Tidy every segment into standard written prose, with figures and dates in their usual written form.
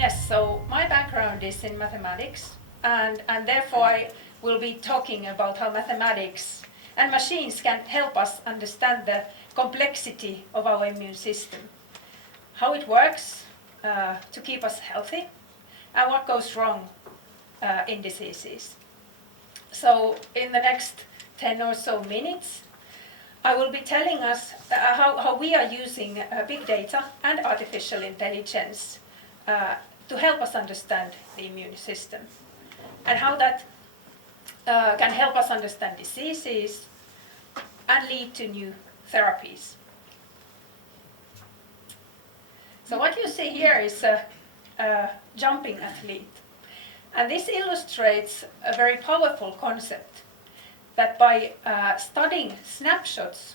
Yes, so my background is in mathematics, and therefore I will be talking about how mathematics and machines can help us understand the complexity of our immune system, how it works to keep us healthy, and what goes wrong in diseases. So in the next 10 or so minutes, I will be telling us how we are using big data and artificial intelligence to help us understand the immune system, and how that can help us understand diseases and lead to new therapies. So what you see here is a jumping athlete. And this illustrates a very powerful concept that by studying snapshots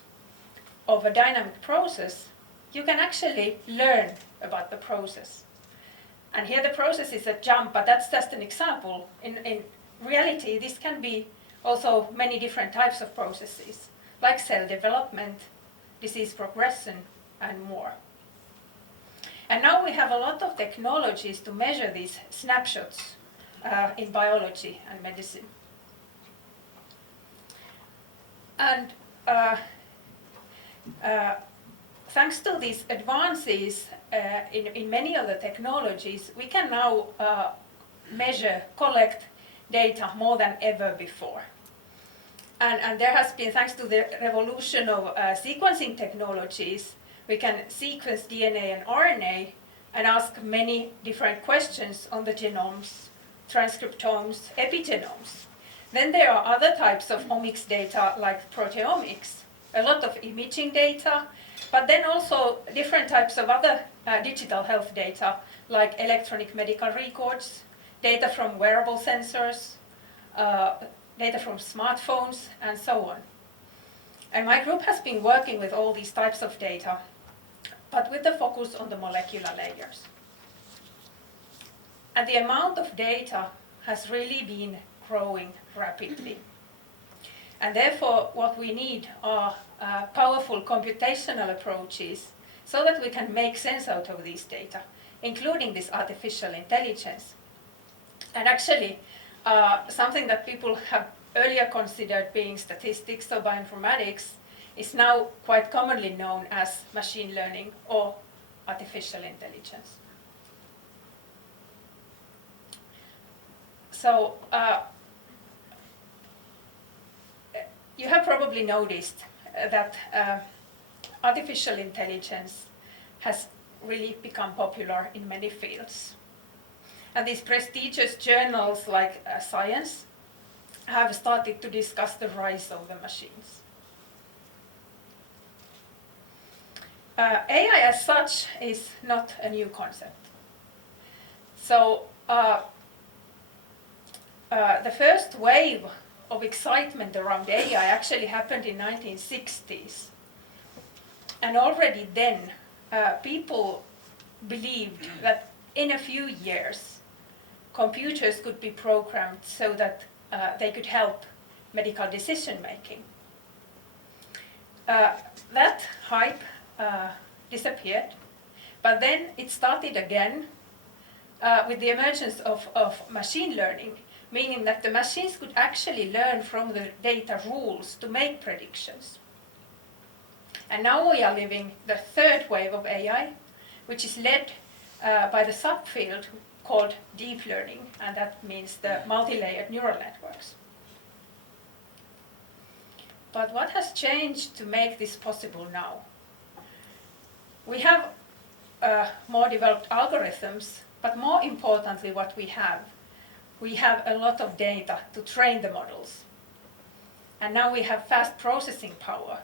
of a dynamic process, you can actually learn about the process. And here the process is a jump, but that's just an example. In reality, this can be also many different types of processes, like cell development, disease progression, and more. And now we have a lot of technologies to measure these snapshots in biology and medicine. And thanks to these advances in many of the technologies, we can now measure, collect data more than ever before. And there has been, thanks to the revolution of sequencing technologies, we can sequence DNA and RNA and ask many different questions on the genomes, transcriptomes, epigenomes. Then there are other types of omics data like proteomics, a lot of imaging data, but then also different types of other digital health data like electronic medical records, data from wearable sensors, data from smartphones, and so on. And my group has been working with all these types of data, but with the focus on the molecular layers. And the amount of data has really been growing rapidly. And therefore, what we need are powerful computational approaches so that we can make sense out of these data, including this artificial intelligence. And actually, something that people have earlier considered being statistics or bioinformatics is now quite commonly known as machine learning or artificial intelligence. So you have probably noticed that artificial intelligence has really become popular in many fields. And these prestigious journals like Science have started to discuss the rise of the machines. AI as such is not a new concept. So the first wave of excitement around AI actually happened in 1960s. And already then, people believed that in a few years, computers could be programmed so that they could help medical decision making. That hype disappeared, but then it started again with the emergence of machine learning, meaning that the machines could actually learn from the data rules to make predictions. And now we are living the third wave of AI, which is led by the subfield called deep learning, and that means the multi-layered neural networks. But what has changed to make this possible now? We have more developed algorithms, but more importantly what we have a lot of data to train the models. And now we have fast processing power,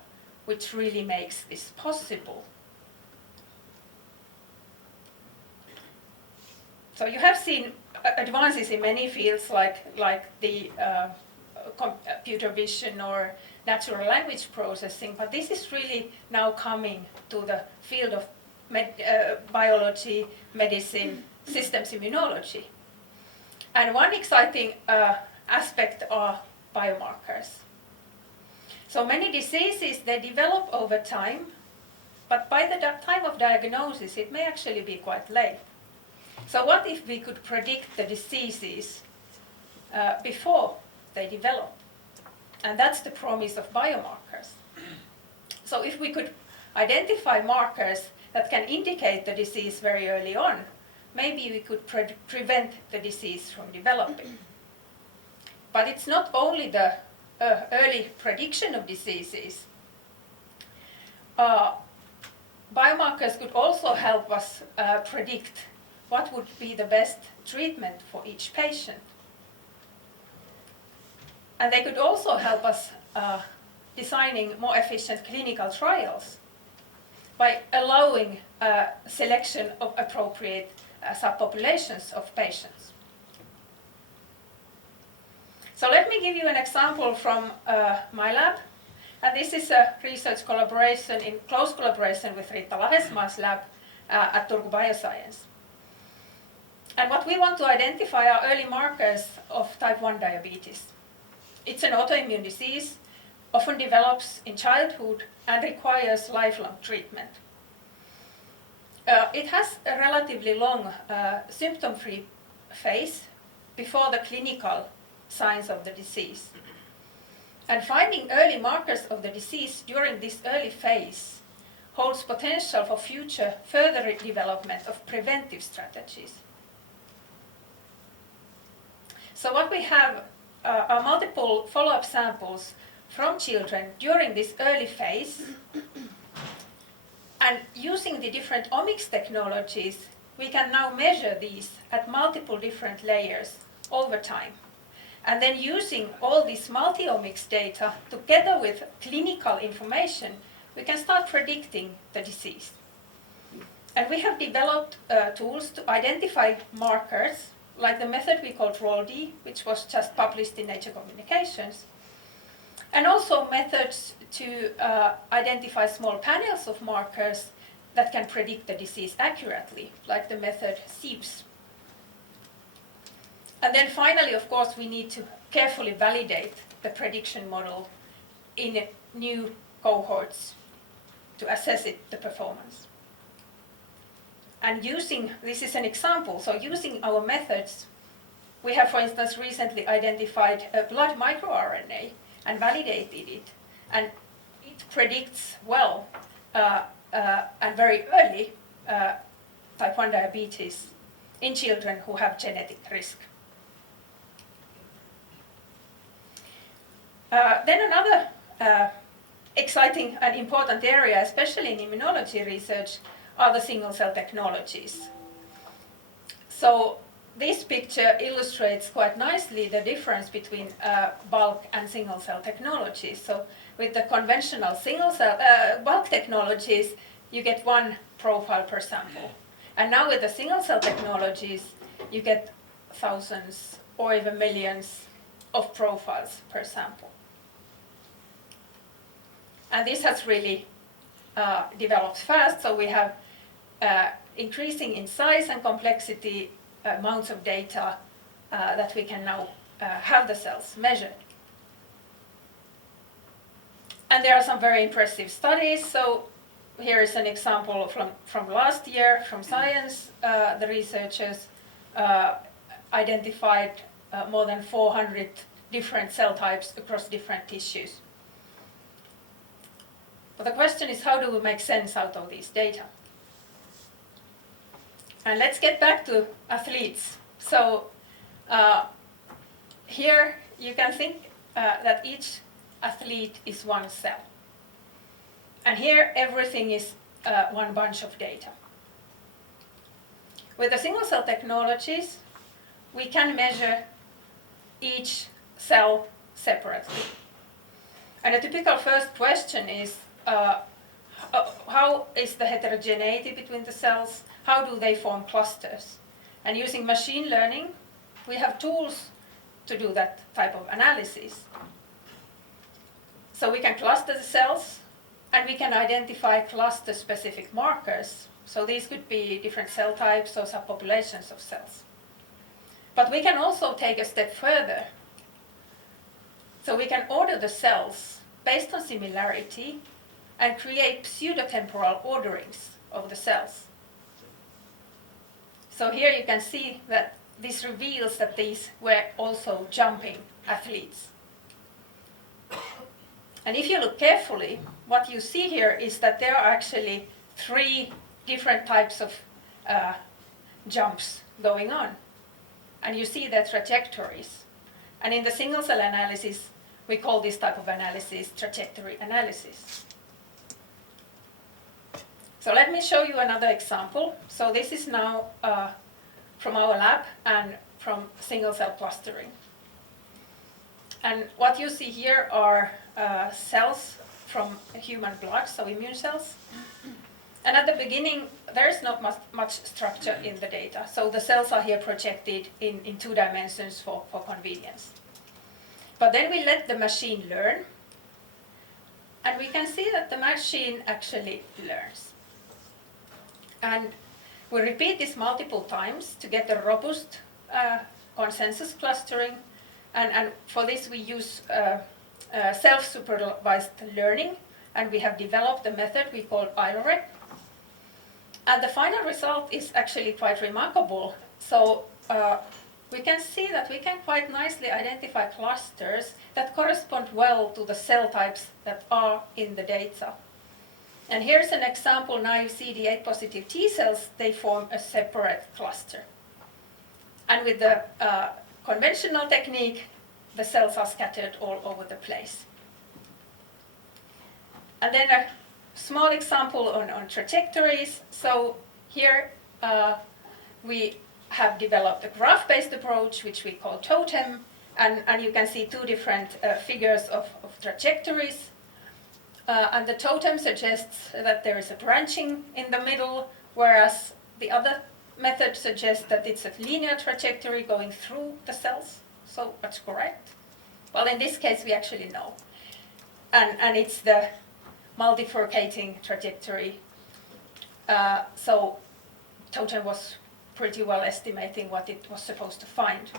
which really makes this possible. So you have seen advances in many fields like the computer vision or natural language processing, but this is really now coming to the field of biology, medicine, systems immunology. And one exciting aspect are biomarkers. So many diseases, they develop over time, but by the time of diagnosis, it may actually be quite late. So what if we could predict the diseases before they develop? And that's the promise of biomarkers. So if we could identify markers that can indicate the disease very early on, maybe we could prevent the disease from developing. But it's not only the early prediction of diseases. Biomarkers could also help us predict what would be the best treatment for each patient. And they could also help us designing more efficient clinical trials by allowing selection of appropriate subpopulations of patients. So let me give you an example from my lab. And this is a research collaboration in close collaboration with Riitta Lahesmaa's lab at Turku Bioscience. And what we want to identify are early markers of type 1 diabetes. It's an autoimmune disease, often develops in childhood and requires lifelong treatment. It has a relatively long symptom-free phase before the clinical signs of the disease. And finding early markers of the disease during this early phase holds potential for future further development of preventive strategies. So what we have are multiple follow-up samples from children during this early phase. And using the different omics technologies, we can now measure these at multiple different layers over time. And then using all this multi-omics data together with clinical information, we can start predicting the disease. And we have developed tools to identify markers, like the method we called ROLD, which was just published in Nature Communications, and also methods to identify small panels of markers that can predict the disease accurately, like the method SIEBS. And then finally, of course, we need to carefully validate the prediction model in new cohorts to assess the performance. And this is an example, so using our methods, we have, for instance, recently identified a blood microRNA and validated it. And it predicts well and very early type 1 diabetes in children who have genetic risk. Then another exciting and important area, especially in immunology research, are the single-cell technologies. So this picture illustrates quite nicely the difference between bulk and single-cell technologies. So with the conventional bulk technologies, you get one profile per sample. And now with the single-cell technologies, you get thousands or even millions of profiles per sample. And this has really developed fast, so we have increasing in size and complexity amounts of data that we can now have the cells measured. And there are some very impressive studies. So here is an example from last year from Science. The researchers identified more than 400 different cell types across different tissues. But the question is, how do we make sense out of these data? And let's get back to athletes. So here you can think that each athlete is one cell. And here everything is one bunch of data. With the single-cell technologies, we can measure each cell separately. And a typical first question is, how is the heterogeneity between the cells? How do they form clusters? And using machine learning, we have tools to do that type of analysis. So we can cluster the cells, and we can identify cluster-specific markers. So these could be different cell types or subpopulations of cells. But we can also take a step further. So we can order the cells based on similarity and create pseudotemporal orderings of the cells. So here you can see that this reveals that these were also jumping athletes. And if you look carefully, what you see here is that there are actually 3 different types of jumps going on. And you see their trajectories. And in the single cell analysis, we call this type of analysis trajectory analysis. So let me show you another example. So this is now from our lab and from single cell clustering. And what you see here are cells from human blood, so immune cells. And at the beginning, there is not much structure in the data. So the cells are here projected in 2 dimensions for convenience. But then we let the machine learn. And we can see that the machine actually learns. And we repeat this multiple times to get a robust consensus clustering. And for this, we use self-supervised learning. And we have developed a method we call ILREC. And the final result is actually quite remarkable. So we can see that we can quite nicely identify clusters that correspond well to the cell types that are in the data. And here's an example. Now you see the CD8 positive T cells, they form a separate cluster. And with the conventional technique, the cells are scattered all over the place. And then a small example on trajectories. So here we have developed a graph-based approach, which we call totem. And you can see 2 different figures of trajectories. And the totem suggests that there is a branching in the middle, whereas the other method suggests that it's a linear trajectory going through the cells. So what's correct? Well, in this case, we actually know. And it's the multifurcating trajectory. So totem was pretty well estimating what it was supposed to find.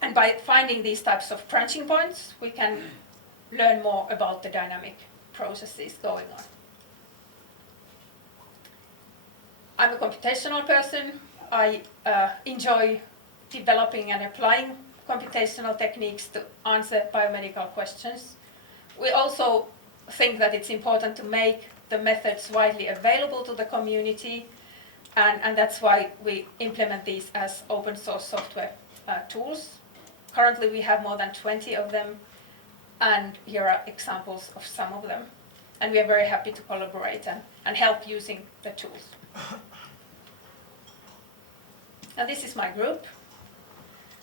And by finding these types of branching points, we can learn more about the dynamic processes going on. I'm a computational person. I enjoy developing and applying computational techniques to answer biomedical questions. We also think that it's important to make the methods widely available to the community, and that's why we implement these as open source software tools. Currently we have more than 20 of them, and here are examples of some of them. And we are very happy to collaborate and help using the tools. And this is my group.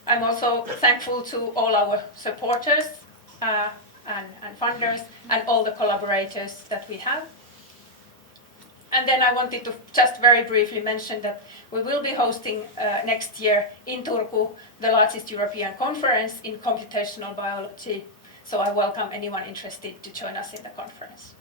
I'm also thankful to all our supporters and funders and all the collaborators that we have. And then I wanted to just very briefly mention that we will be hosting next year in Turku the largest European conference in computational biology. So I welcome anyone interested to join us in the conference.